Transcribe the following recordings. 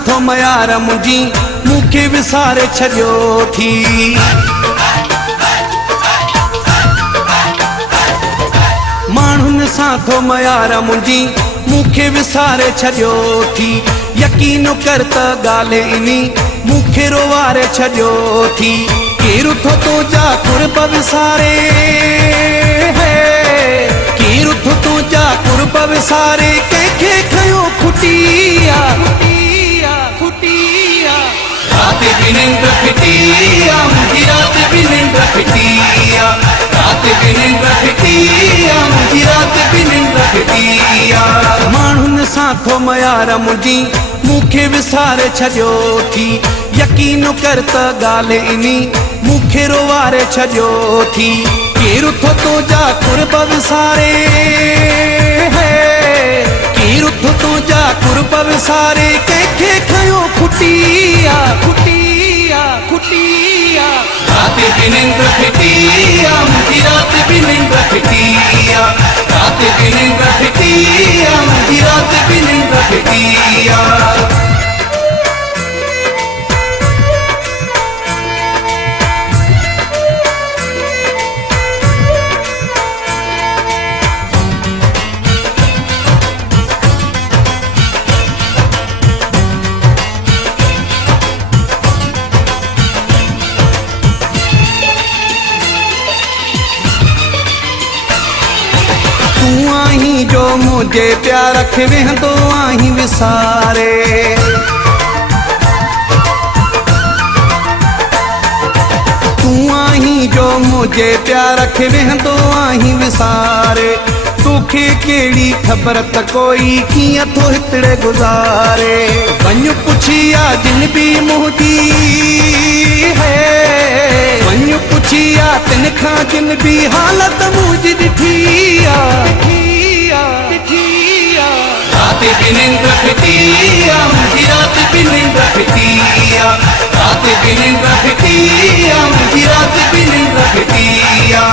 साथो मयार मुंहिंजी मूंखे विसारे छॾियो थी। माण्हुनि साथो मयार मुंहिंजी मूंखे विसारे छॾियो थी। यकीन कर त ॻाल्हि इनी मूंखे रोवारे छॾियो थी। केरु थो तुंहिंजा कुर्ब विसारे, केरु थो तुंहिंजा कुर्ब विसारे, कंहिंखे खयो खुटिया खुटिया। रात भी निंड फिटिया मुंहिंजी, रात भी निंड फिटिया, रात भी निंड फिटिया मुंहिंजी, रात भी निंड फिटिया। माण्हुनि साथो मयार मुंहिंजी मूंखे विसारे छॾियो थी। यकीन कर त ॻाल्हि इनी मूंखे रोवारे छॾियो थी। केरु थो तुंहिंजा कुर्ब विसारे, केरु थो तुंहिंजा कुर्ब विसारे, कंहिंखे खयो खुटिया खुटिया खुटिया। रात भी निंड फिटिया मुंहिंजी, रात भी निंड फिटिया, रात भी निंड फिटिया मुंहिंजी, रात भी निंड फिटिया। तूं आहीं जो मुझे प्यार खे वेंदो आहीं विसारे। तूं आहीं जो मुझे प्यार खे वेंदो आहीं विसारे। तोखे कहिड़ी ख़बर त कोई कीअं थो हितड़े गुज़ारे। वञ पुछिया जिन बि मुंहिंजी है, वञ पुछिया तिन खां जिन बि हालत मुंहिंजी ॾिठी आ। रात भी निंड फिटिया मुंहिंजी, रात भी निंड फिटिया, रात भी निंड फिटिया मुंहिंजी, रात भी निंड फिटिया।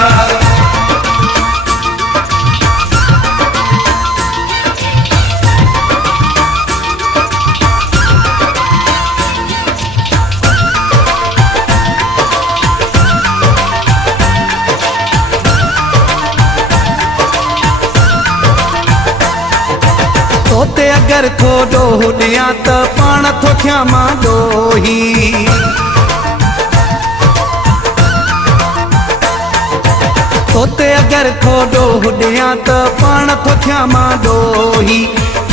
तोते अगर थो ॾोह ॾियां त पाण थो थियां मां ॾोही। तोते अगर थो ॾोह ॾियां त पाण थो थियां मां ॾोही।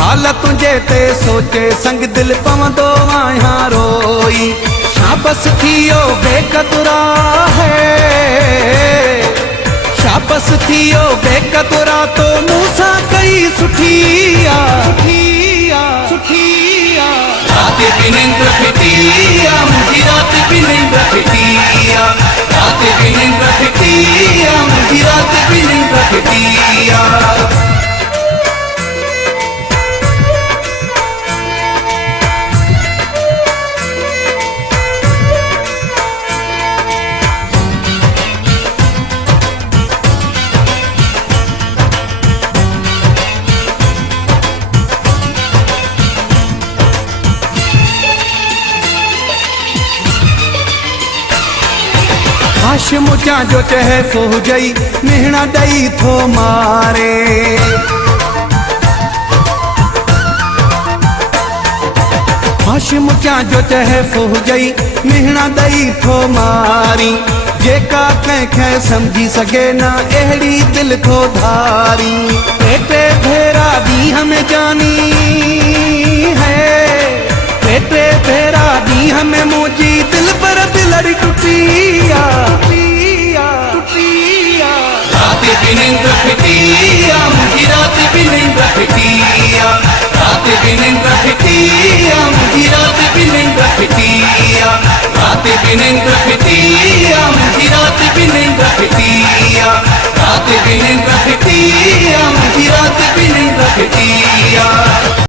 हाल तुंहिंजे ते सोचे संग दिलि पवंदो आहियां रोई। शाबस थियो बेक़दुरा है, शाबस थियो बेक़दुरा, तो मूंसां कई सुठिया सुठिया। रात भी निंड फिटिया मुंहिंजी, रात भी निंड फिटिया, रात भी निंड फिटिया मुंहिंजी, रात भी निंड फिटिया। हाशिम जा जो चहे सो हुजई, मेहणा ॾेई थो मारे। हाशिम जा जो चहे सो हुजई, मेहणा ॾेई थो मारी। जेका कंहिंखे सम्झी सघे न अहिड़ी दिलि थो धारी। टे भेरा ॾींहं में जानी है, टे भेरा ॾींहं में मुंहिंजी दिलि पर दिलड़ी टुटी आ। रात भी निंड फिटिया मुंहिंजी, रात भी निंड फिटिया, रात भी निंड फिटिया मुंहिंजी, रात भी निंड फिटिया, रात भी निंड फिटिया।